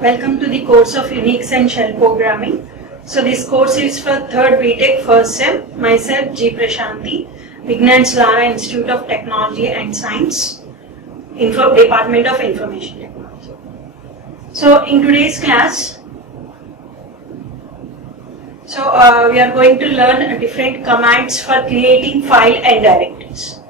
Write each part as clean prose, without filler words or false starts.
Welcome to the course of Unix and Shell Programming. So this course is for 3rd BTech first sem. Myself G. Prashanti, Vignan's Lara Institute of Technology and Science, Department of Information Technology. So in today's class, we are going to learn different commands for creating file and directories.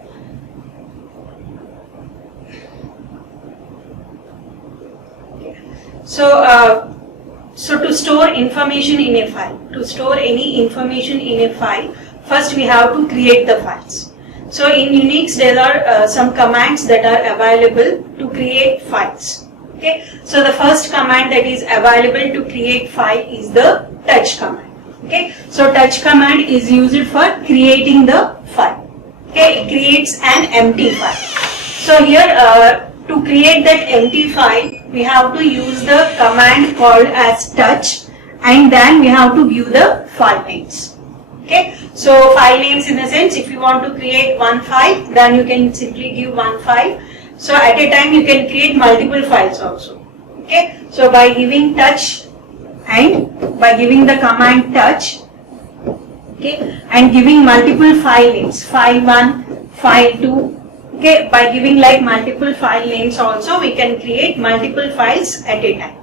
So to store information in a file, to store any information in a file, first we have to create the files. So in Unix there are some commands that are available to create files. Okay. So the first command that is available to create file is the touch command. Okay. So touch command is used for creating the file. Okay. It creates an empty file. So here to create that empty file, we have to use the command called as touch, and then we have to give the file names. Okay, so file names in the sense, if you want to create one file, then you can simply give one file. So at a time you can create multiple files also. Okay, so by giving touch and by giving the command touch, okay, and giving multiple file names, file 1, file 2. Okay, by giving like multiple file names also, we can create multiple files at a time.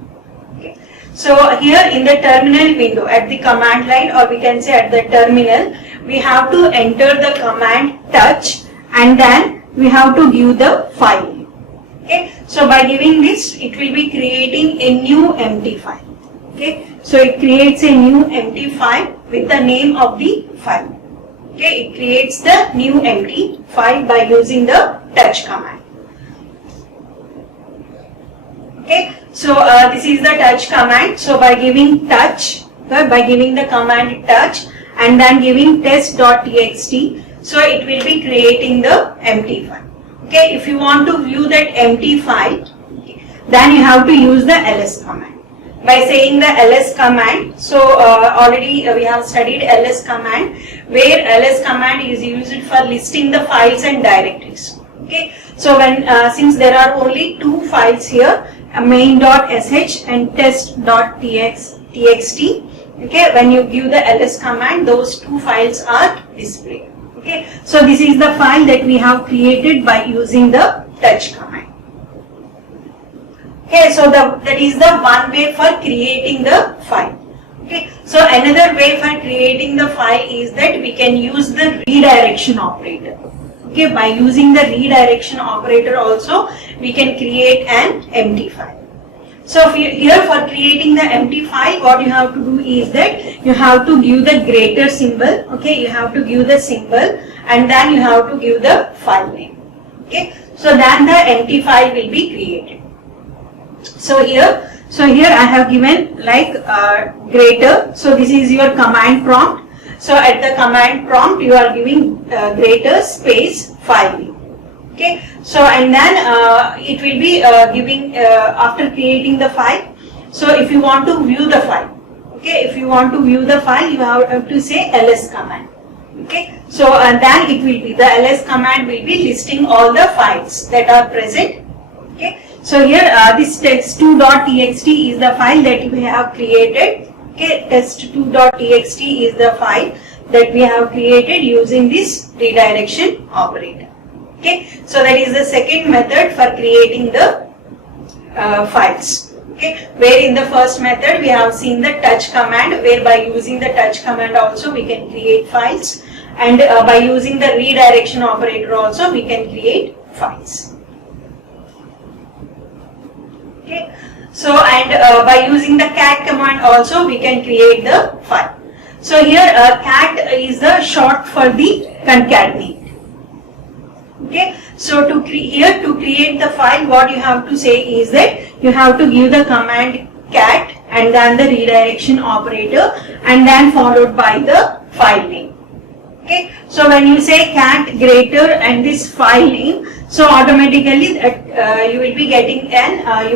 Okay. So here in the terminal window at the command line, or we can say at the terminal, we have to enter the command touch and then we have to give the file name. Okay. So by giving this, it will be creating a new empty file. Okay. So it creates a new empty file with the name of the file. Okay, it creates the new empty file by using the touch command. Okay, so this is the touch command. So by giving touch, by giving the command touch and then giving test.txt, so it will be creating the empty file. Okay, if you want to view that empty file, then you have to use the ls command. By saying the ls command, so already we have studied ls command, where ls command is used for listing the files and directories. Okay, so when since there are only two files here, main.sh and test.txt, okay, when you give the ls command, those two files are displayed. Okay, so this is the file that we have created by using the touch command. Okay, so that is the one way for creating the file. Okay, so another way for creating the file is that we can use the redirection operator. Okay, by using the redirection operator also, we can create an empty file. So here for creating the empty file, what you have to do is that you have to give the greater symbol. Okay, you have to give the symbol and then you have to give the file name. Okay, so then the empty file will be created. So here I have given like greater. So this is your command prompt. So at the command prompt you are giving greater space file name. Okay. So and then it will be giving after creating the file. So if you want to view the file, okay, if you want to view the file, you have to say ls command. Okay. So and then it will be the ls command will be listing all the files that are present. Okay. So here this test2.txt is the file that we have created. Okay, test2.txt is the file that we have created using this redirection operator. Okay, so that is the second method for creating the files. Okay, where in the first method we have seen the touch command, where by using the touch command also we can create files, and by using the redirection operator also we can create files. Okay. So and by using the cat command also we can create the file. So here cat is the short for the concatenate. Okay. So to create the file, what you have to say is that you have to give the command cat and then the redirection operator and then followed by the file name. Okay. So when you say cat greater and this file name, so automatically you will be getting an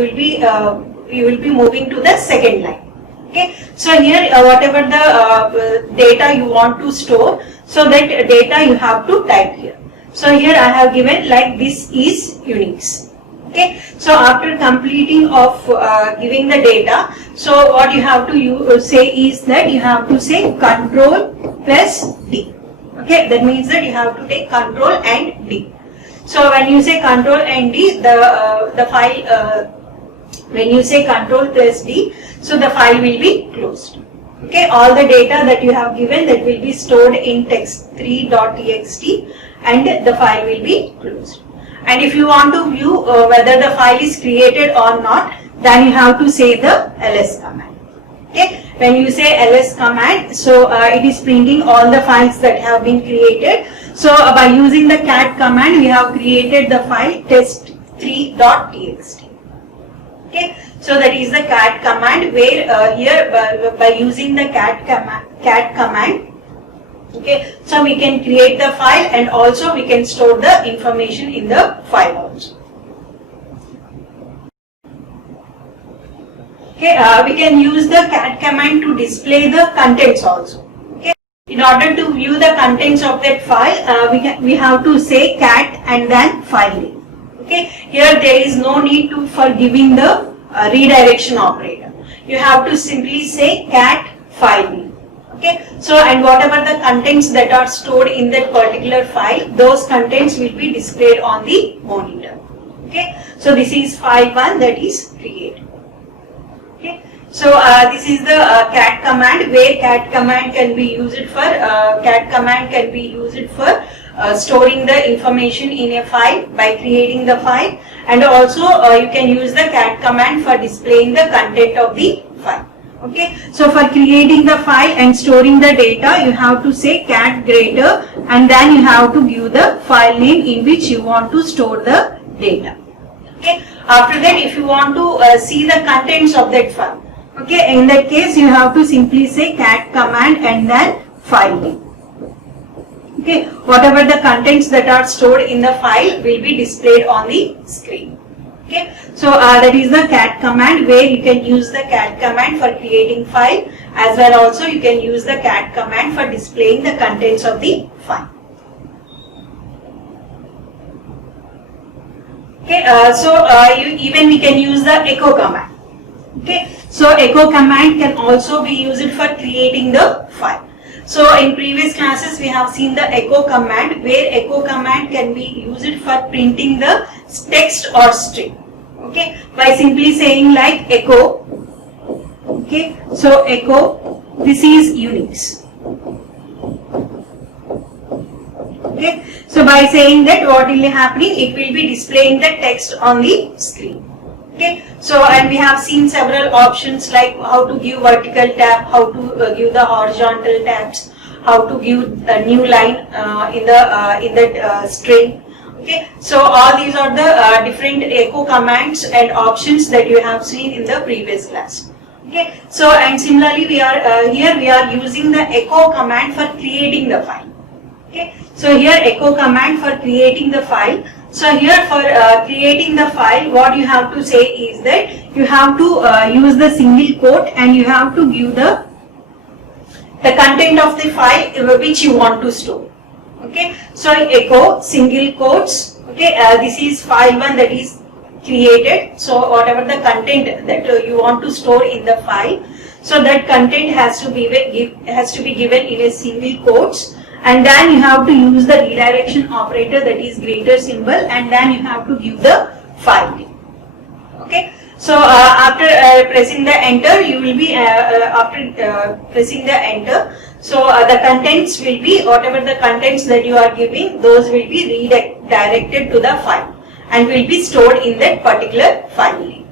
you will be moving to the second line. Okay. So here whatever the data you want to store, so that data you have to type here. So here I have given like this is Unix. Okay, so after completing of giving the data, so what you have to say is that you have to say control plus D. Okay, that means that you have to take control and D. So when you say control and D, the file when you say control plus D, so the file will be closed. Okay, all the data that you have given, that will be stored in text3.txt and the file will be closed. And if you want to view whether the file is created or not, then you have to say the ls command. Okay, when you say ls command, so it is printing all the files that have been created. So by using the cat command, we have created the file test3.txt. Okay, so that is the cat command, where here by using the cat command, okay, so we can create the file and also we can store the information in the file also. Okay, we can use the cat command to display the contents also. Okay, in order to view the contents of that file, we have to say cat and then file name. Okay, here there is no need for giving the redirection operator. You have to simply say cat file name. Okay, so and whatever the contents that are stored in that particular file, those contents will be displayed on the monitor. Okay, so this is file 1 that is created. Okay, so this is the cat command, where cat command can be used for storing the information in a file by creating the file, and also you can use the cat command for displaying the content of the file. Okay, so for creating the file and storing the data, you have to say cat greater and then you have to give the file name in which you want to store the data. Okay, after that, if you want to see the contents of that file, okay, in that case you have to simply say cat command and then file name. Okay, whatever the contents that are stored in the file will be displayed on the screen. Okay, so that is the cat command, where you can use the cat command for creating file, as well also you can use the cat command for displaying the contents of the file. Okay, we can use the echo command. Okay, so echo command can also be used for creating the file. So in previous classes we have seen the echo command, where echo command can be used for printing the text or string. Okay, by simply saying like echo. Okay, so echo, this is Unix. Okay, so by saying that, what will be happening, it will be displaying the text on the screen. Okay, so and we have seen several options like how to give vertical tab, how to give the horizontal tabs, how to give a new line in the string. Okay, so all these are the different echo commands and options that you have seen in the previous class. Okay, so and similarly we are using the echo command for creating the file. Okay, so here echo command for creating the file. So here for creating the file, what you have to say is that you have to use the single quote and you have to give the content of the file which you want to store. Okay, so echo single quotes. Okay, this is file 1 that is created. So whatever the content that you want to store in the file, so that content has to be given in a single quotes. And then you have to use the redirection operator, that is greater symbol, and then you have to give the file name. Okay, so after pressing the enter, you will be pressing the enter. So the contents will be, whatever the contents that you are giving, those will be redirected to the file and will be stored in that particular file name.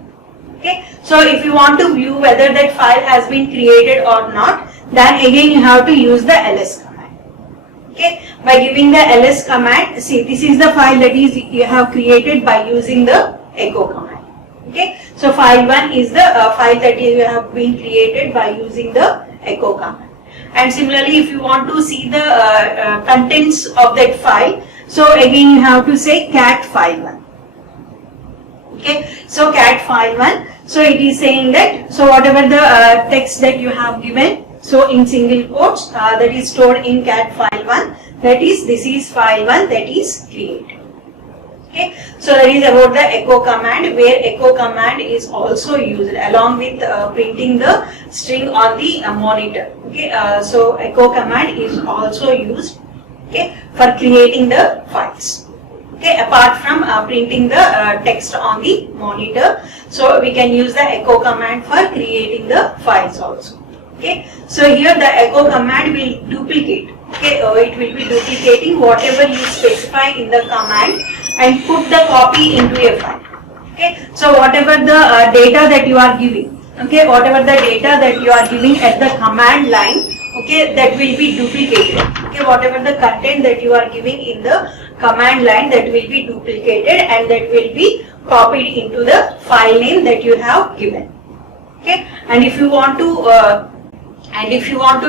Okay, so if you want to view whether that file has been created or not, then again you have to use the ls command. Okay, by giving the ls command, see, this is the file that is you have created by using the echo command. Okay, so file 1 is the file that you have been created by using the echo command. And similarly, if you want to see the contents of that file, so again you have to say cat file 1. Okay, so cat file 1. So it is saying that, so whatever the text that you have given, so in single quotes, that is stored in cat file 1, that is, this is file 1 that is created. Okay, so that is about the echo command, where echo command is also used along with printing the string on the monitor. Okay, so echo command is also used, okay, for creating the files. Okay, apart from printing the text on the monitor, so we can use the echo command for creating the files also. Okay, so here the echo command will duplicate. Okay, it will be duplicating whatever you specify in the command and put the copy into a file. Okay, so whatever the data that you are giving, okay, whatever the data that you are giving at the command line, okay, that will be duplicated. Okay, whatever the content that you are giving in the command line, that will be duplicated and that will be copied into the file name that you have given. Okay, and if you want to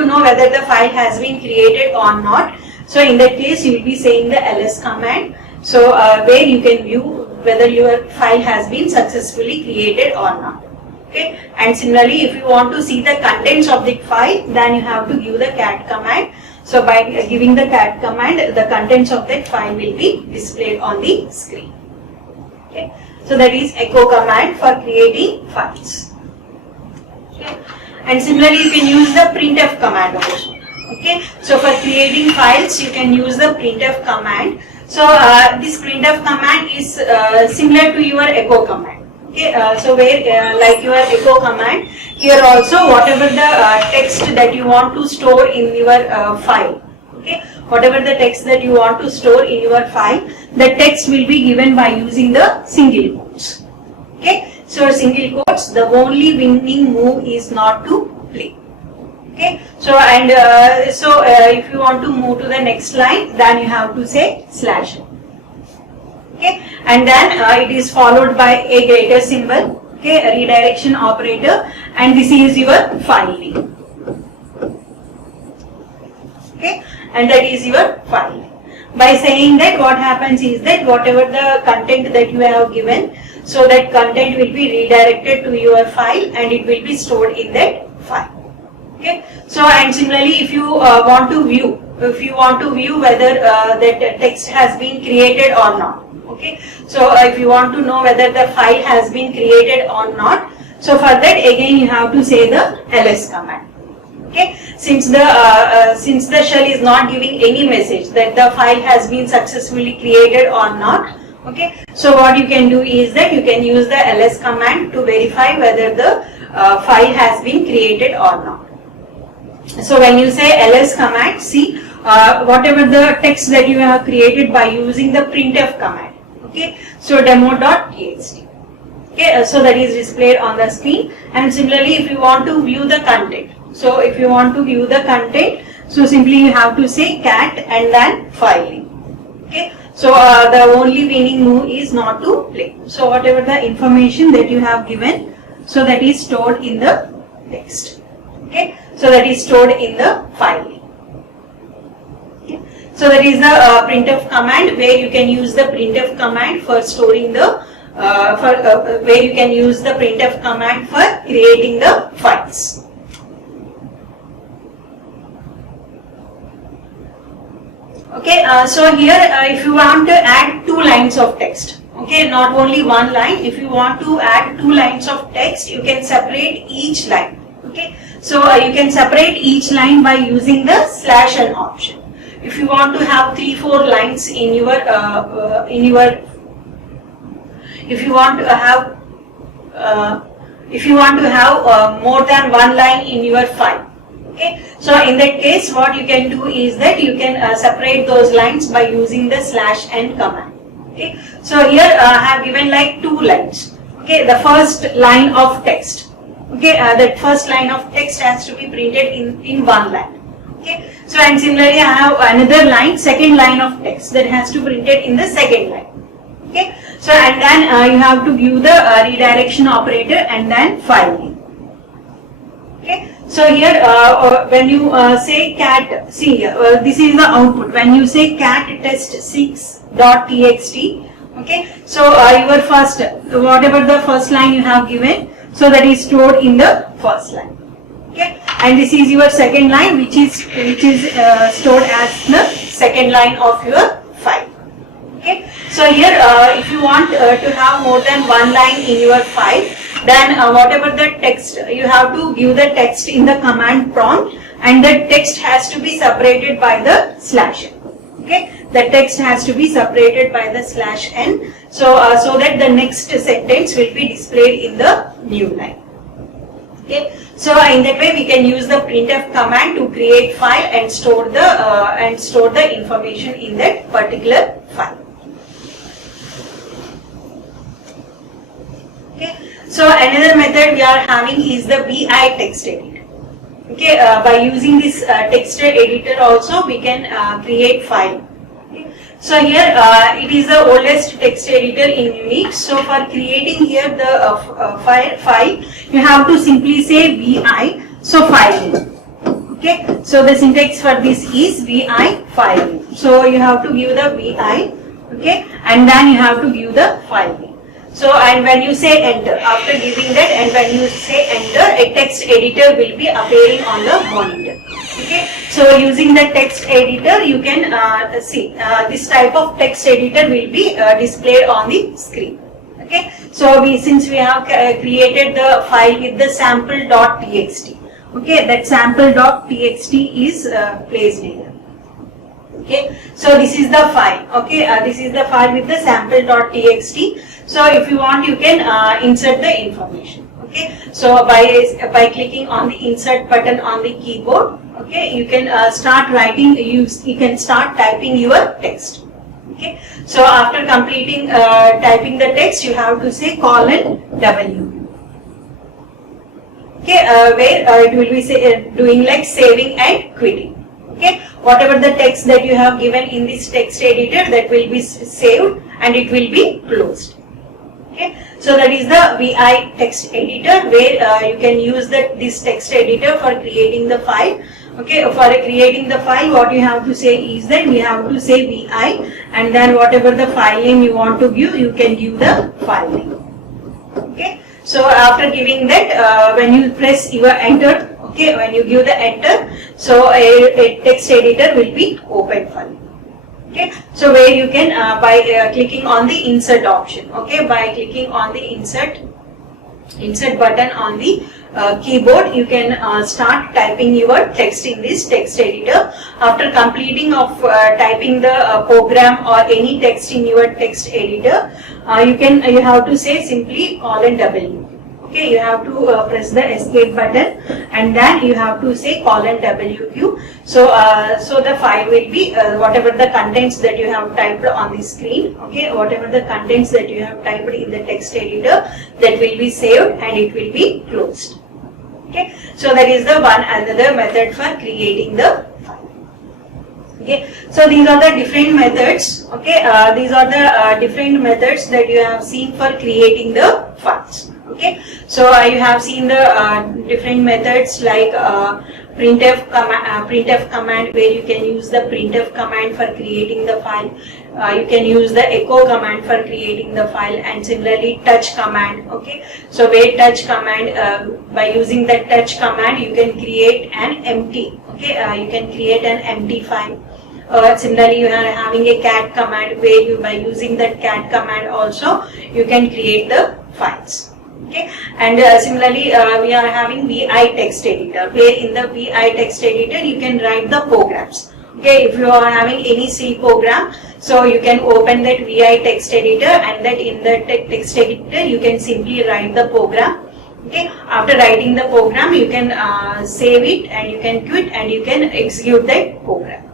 know whether the file has been created or not, so in that case you will be saying the ls command, so where you can view whether your file has been successfully created or not. Okay, and similarly if you want to see the contents of the file, then you have to give the cat command. So by giving the cat command, the contents of that file will be displayed on the screen. Okay, so that is echo command for creating files. Okay. And similarly you can use the printf command also. Okay, so for creating files you can use the printf command. So this printf command is similar to your echo command. Okay, so where like your echo command, here also whatever the text that you want to store in your file, okay, whatever the text that you want to store in your file, the text will be given by using the single quotes. Okay, so single quotes, the only winning move is not to play. Okay, so and if you want to move to the next line, then you have to say /n. Okay, and then it is followed by a greater symbol, okay, a redirection operator, and this is your file name. Okay, and that is your file name. By saying that, what happens is that whatever the content that you have given, so that content will be redirected to your file and it will be stored in that file. Okay, so and similarly if you want to view whether that text has been created or not. Okay, so if you want to know whether the file has been created or not, so for that again you have to say the ls command. Okay, since the shell is not giving any message that the file has been successfully created or not. Okay, so what you can do is that you can use the ls command to verify whether the file has been created or not. So when you say ls command, see whatever the text that you have created by using the printf command. Okay, so demo.txt. Okay, so that is displayed on the screen. And similarly if you want to view the content, so if you want to view the content, so simply you have to say cat and then file name. Okay, so the only winning move is not to play. So whatever the information that you have given, so that is stored in the text. Okay, so that is stored in the file name. Okay. So that is the printf command, where you can use the printf command for storing the where you can use the printf command for creating the files. Okay, so here if you want to add 2 lines of text, okay, not only 1 line, if you want to add 2 lines of text, you can separate each line. Okay, so you can separate each line by using the /n option. If you want to have 3-4 lines in your if you want to have more than 1 line in your file. Okay, so in that case what you can do is that you can separate those lines by using the /n command. Okay, so here I have given like 2 lines. Okay, the first line of text. Okay, that first line of text has to be printed in 1 line. Okay, so and similarly I have another line, second line of text, that has to be printed in the second line. Okay, so and then you have to give the redirection operator and then file name. Okay, so here when you say cat, see this is the output. When you say cat test6.txt, okay, so your first, whatever the first line you have given, so that is stored in the first line. Okay, and this is your second line, which is stored as the second line of your file. Okay, So here, if you want to have more than one line in your file, then whatever the text, you have to give the text in the command prompt, and the text has to be separated by the slash n. Okay, the text has to be separated by the slash n, so that the next sentence will be displayed in the new line. Okay, so in that way we can use the printf command to create file and store the information in that particular file. Okay, so another method we are having is the vi text editor. Okay, by using this text editor also we can create file. Okay. So here it is the oldest text editor in Unix. So for creating here the file, you have to simply say vi, so file name. Okay, so the syntax for this is vi file name. So you have to give the vi, okay, and then you have to give the file name. So, and when you say enter, after giving that, and when you say enter, a text editor will be appearing on the monitor. Okay, so using the text editor, you can see this type of text editor will be displayed on the screen. Okay, so since we have created the file with the sample.txt, okay, that sample.txt is placed here. Okay, so this is the file. Okay, this is the file with the sample.txt. So if you want, you can insert the information. Okay, so by clicking on the insert button on the keyboard, okay, you can start writing. You can start typing your text. Okay, so after completing typing the text, you have to say :w. Okay, where it will be doing like saving and quitting. Okay, whatever the text that you have given in this text editor, that will be saved and it will be closed. Okay, so that is the vi text editor, where you can use this text editor for creating the file. Okay, for creating the file, what you have to say is that we have to say vi, and then whatever the file name you want to give, you can give the file name. Okay, so after giving that, when you press your enter, okay, when you give the enter, so a text editor will be opened for you. Okay, so where you can by clicking on the insert option. Okay, by clicking on the insert button on the keyboard, you can start typing your text in this text editor. After completing of typing the program or any text in your text editor, you have to say simply :w. Okay, you have to press the escape button, and then you have to say :wq. So the file will be whatever the contents that you have typed on the screen. Okay, whatever the contents that you have typed in the text editor, that will be saved and it will be closed. Okay, so that is the another method for creating the file. Okay, so these are the different methods. Okay, these are the different methods that you have seen for creating the files. Okay, so you have seen the different methods like printf command, where you can use the printf command for creating the file. You can use the echo command for creating the file, and similarly touch command. Okay, so where touch command, by using the touch command, you can create an empty. Okay, you can create an empty file. Similarly, you are having a cat command, where you, by using that cat command also, you can create the files. Okay, and similarly we are having vi text editor, where in the vi text editor you can write the programs. Okay, if you are having any C program, so you can open that vi text editor, and that in the text editor you can simply write the program. Okay, after writing the program, you can save it and you can quit and you can execute that program.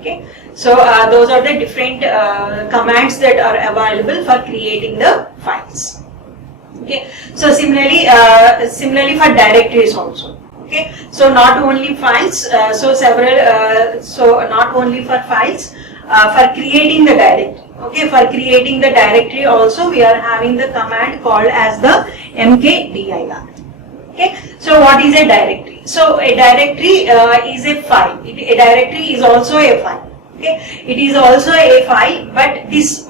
Okay, so those are the different commands that are available for creating the files. Okay, so similarly for directories also. Okay, so not only files, not only for files, for creating the directory. Okay, for creating the directory also, we are having the command called as the mkdir. Okay, so what is a directory? So a directory is a file. A directory is also a file. Okay, it is also a file, but this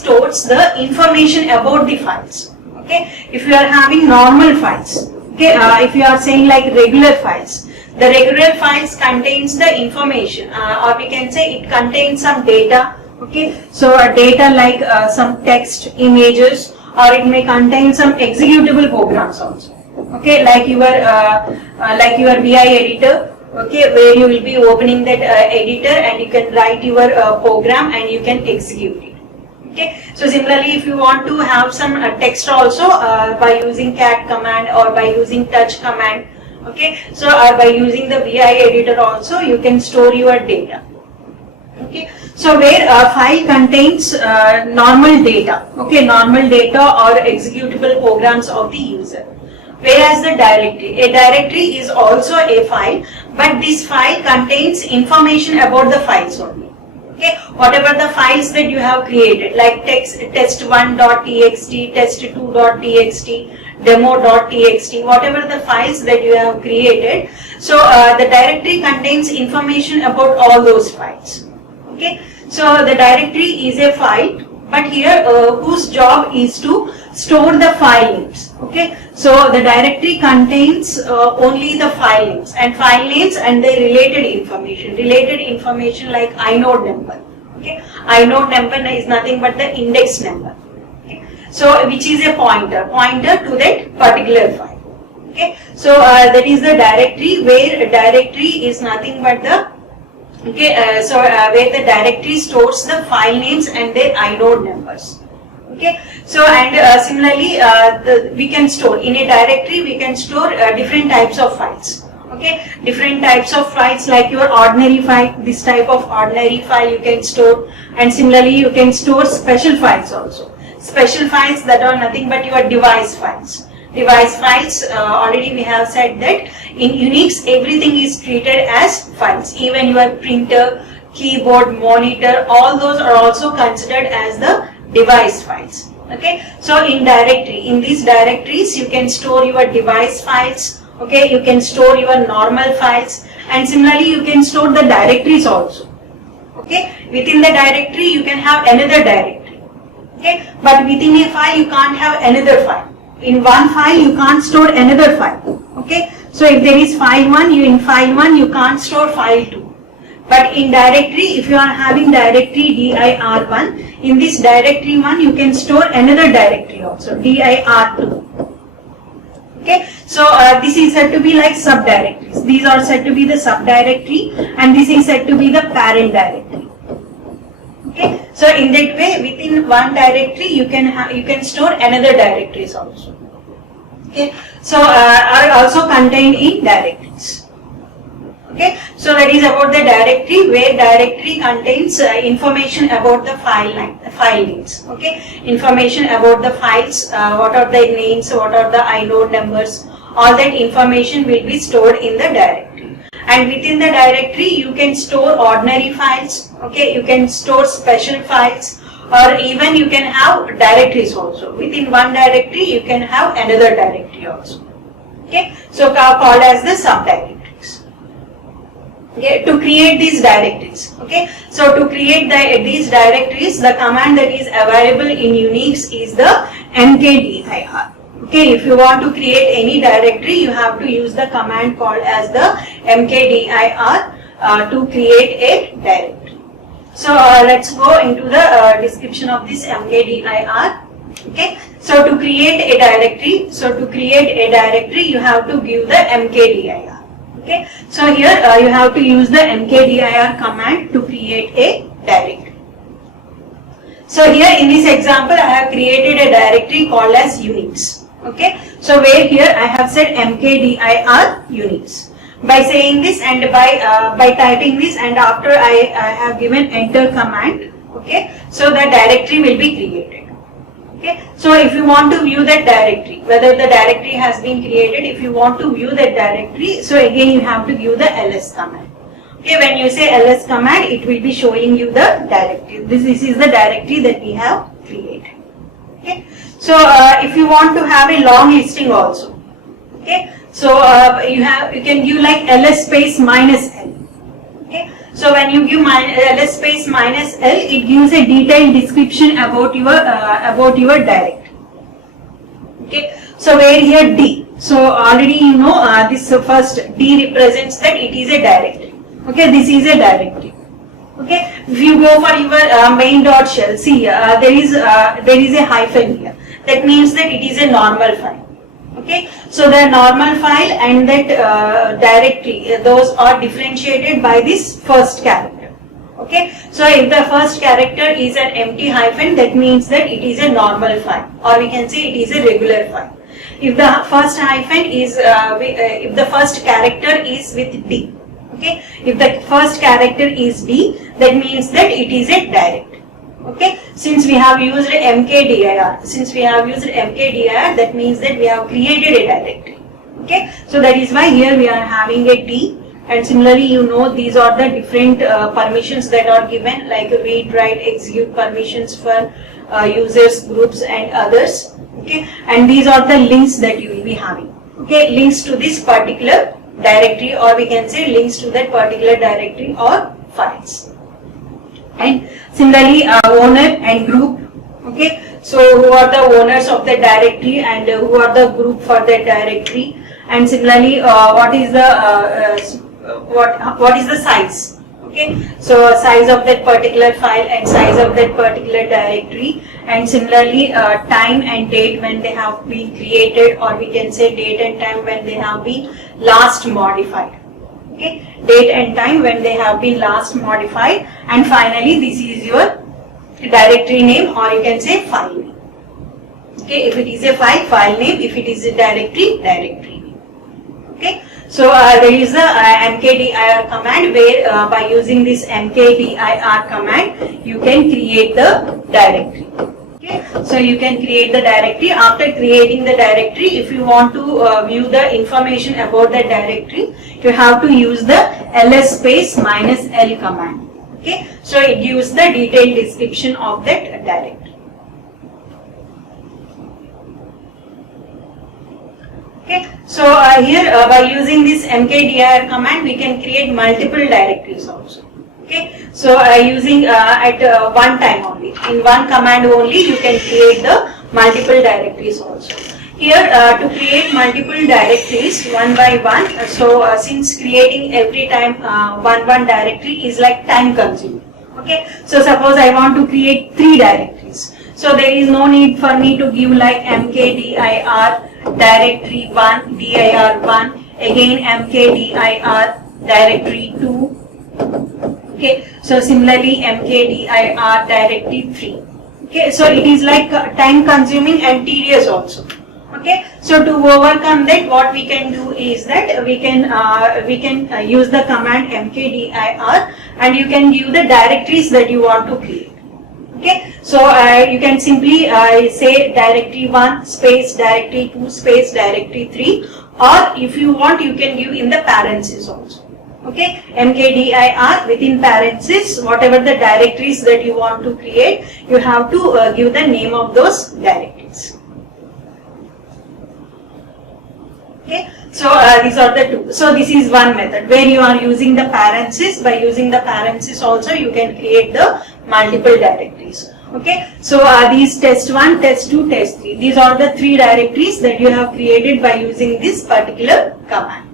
stores the information about the files. Okay, if you are having normal files, okay, if you are saying like regular files, the regular files contains the information, or we can say it contains some data. Okay, so data like some text, images, or it may contain some executable programs also. Okay, like your VI editor. Okay, where you will be opening that editor and you can write your program and you can execute it. Okay, so similarly, if you want to have some text also by using cat command or by using touch command. Okay, so by using the VI editor also you can store your data. Okay, so where a file contains normal data, okay, normal data or executable programs of the user. Whereas the directory, a directory is also a file, but this file contains information about the files only. Okay, whatever the files that you have created, like test1.txt, test2.txt, demo.txt, whatever the files that you have created. So the directory contains information about all those files. Okay, so the directory is a file, but here whose job is to store the file names. Okay, so the directory contains only the file names and their related information like inode number. Okay, inode number is nothing but the index number. Okay, so which is a pointer to that particular file. Okay, so that is the directory, where directory is nothing but the where the directory stores the file names and their inode numbers. Okay, so and similarly we can store in a directory, we can store different types of files. Okay, different types of files like your ordinary file, this type of ordinary file you can store, and similarly you can store special files also. Special files that are nothing but your device files. Device files, already we have said that in Unix everything is treated as files, even your printer, keyboard, monitor, all those are also considered as the device files. Okay, so in these directories you can store your device files. Okay, you can store your normal files, and similarly you can store the directories also. Okay, within the directory you can have another directory. Okay, but within a file you can't have another file. In one file you can't store another file. Okay, so if there is file 1, in file 1 you can't store file 2. But in directory, if you are having directory dir1, in this directory 1 you can store another directory also, dir2. Okay, so this is said to be like subdirectories. These are said to be the subdirectory, and this is said to be the parent directory. Okay, so in that way, within one directory you can store another directories also. Okay, so are also contained in directories. Okay, so that is about the directory, where directory contains information about the file names. Okay, information about the files, what are their names, what are the inode numbers, all that information will be stored in the directory. And within the directory you can store ordinary files. Okay, you can store special files, or even you can have directories also. Within one directory you can have another directory also. Okay, so called as the subdirectories. Okay, to create these directories. Okay, so to create these directories, the command that is available in Unix is the mkdir. Okay, if you want to create any directory, you have to use the command called as the mkdir to create a directory. So let's go into the description of this mkdir. Okay, so to create a directory, you have to give the mkdir. Okay, so here you have to use the mkdir command to create a directory. So here in this example I have created a directory called as Unix. Okay, so where here I have said mkdir Unix. By saying this and by typing this, and after I have given enter command, okay, so the directory will be created. Okay, so if you want to view that directory, whether the directory has been created, if you want to view that directory, so again you have to give the ls command. Okay, when you say ls command, it will be showing you the directory. This is the directory that we have created. Okay, so if you want to have a long listing also, okay, so you can give like ls space minus l. Okay, so when you give ls space minus l, it gives a detailed description about your directory. Okay, so where here d, so already you know this first d represents that it is a directory. Okay, this is a directory. Okay, if you go for your main dot shell, see there is a hyphen here. That means that it is a normal file. Okay, so the normal file and that directory, those are differentiated by this first character. Okay, so if the first character is an empty hyphen, that means that it is a normal file, or we can say it is a regular file. If the first hyphen is, if the first character is with D, okay, if the first character is D, that means that it is a direct. Okay, since we have used mkdir, that means that we have created a directory. Okay, so that is why here we are having a D, and similarly, you know, these are the different permissions that are given, like read, write, execute permissions for users, groups, and others. Okay, and these are the links that you will be having. Okay, links to this particular directory, or we can say links to that particular directory or files. And similarly, owner and group. Okay, so who are the owners of the directory and who are the group for that directory, and similarly, what is the size? Okay, so size of that particular file and size of that particular directory, and similarly time and date when they have been created, or we can say date and time when they have been last modified. Okay, date and time when they have been last modified, and finally this is your directory name, or you can say file name. Okay, if it is a file, file name; if it is a directory, directory name. Okay. So there is the mkdir command, where by using this mkdir command you can create the directory. Okay, so you can create the directory. After creating the directory, if you want to view the information about the directory, you have to use the ls space -l command. Okay, so it gives the detailed description of that directory. Okay, so here by using this mkdir command, we can create multiple directories also. Okay, so using at one time only, in one command only, you can create the multiple directories also. Here to create multiple directories one by one, so since creating every time one directory is like time consuming. Okay, so suppose I want to create 3 directories. So there is no need for me to give like mkdir directory 1, dir 1, again mkdir directory 2. Okay, so similarly mkdir directory 3. Okay, so it is like time consuming and tedious also. Okay, so to overcome that, what we can do is that we can use the command mkdir, and you can give the directories that you want to create. Okay, so you can simply say directory 1 space directory 2 space directory 3, or if you want, you can give in the parentheses also. Okay, mkdir within parentheses, whatever the directories that you want to create, you have to give the name of those directories. Okay, so these are the two. So this is one method where you are using the parentheses. By using the parentheses also, you can create the multiple directories. Okay, so these test1, test2, test3, these are the 3 directories that you have created by using this particular command.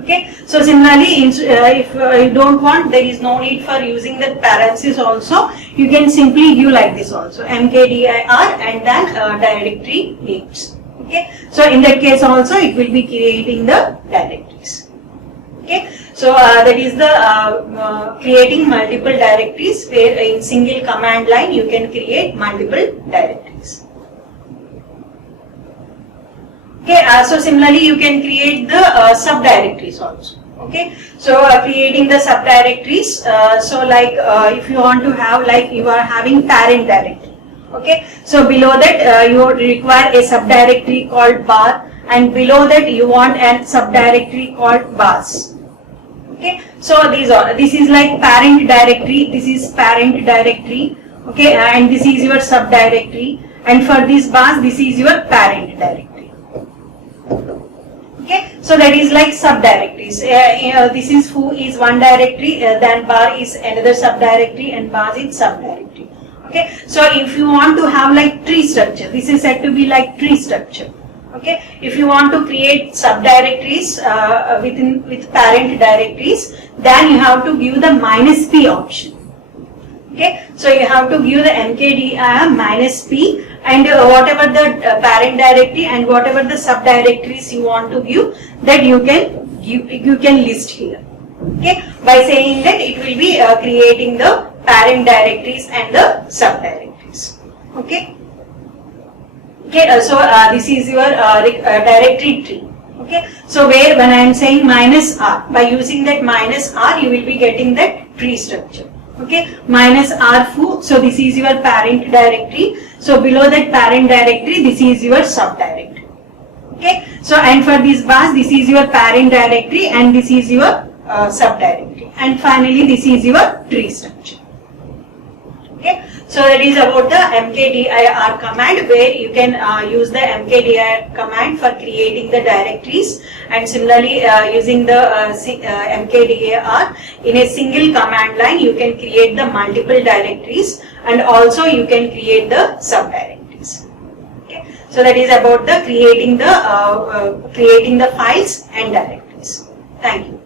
Okay, so similarly, if you don't want, there is no need for using the parentheses also. You can simply give like this also, mkdir and then directory names. Okay, so in that case also, it will be creating the directories. Okay, so that is the creating multiple directories, where in single command line you can create multiple directories. Okay, so similarly you can create the subdirectories also. Okay, so creating the subdirectories, so like if you want to have, like you are having parent directory. Okay, so below that you require a subdirectory called bar, and below that you want a subdirectory called bars. Okay, so this is like parent directory, this is parent directory. Okay, and this is your subdirectory, and for this bars, this is your parent directory. Okay, so that is like subdirectories. This is foo is one directory, then bar is another subdirectory, and bars is subdirectory. Okay, so if you want to have like tree structure, this is said to be like tree structure. Okay, if you want to create subdirectories with parent directories, then you have to give the -p option. Okay, so you have to give the mkdir minus p and whatever the parent directory and whatever the subdirectories you want to view, that you can list here. Okay, by saying that it will be creating the parent directories and the subdirectories. Okay. Okay, so this is your directory tree. Okay, so where when I am saying minus r, by using that minus r, you will be getting that tree structure. Okay, minus r foo, so this is your parent directory. So below that parent directory, this is your subdirectory. Okay, so and for this bus, this is your parent directory and this is your subdirectory, and finally this is your tree structure. Okay, so that is about the mkdir command, where you can use the mkdir command for creating the directories, and similarly using the mkdir in a single command line, you can create the multiple directories and also you can create the subdirectories. Okay, so that is about the creating the files and directories. Thank you.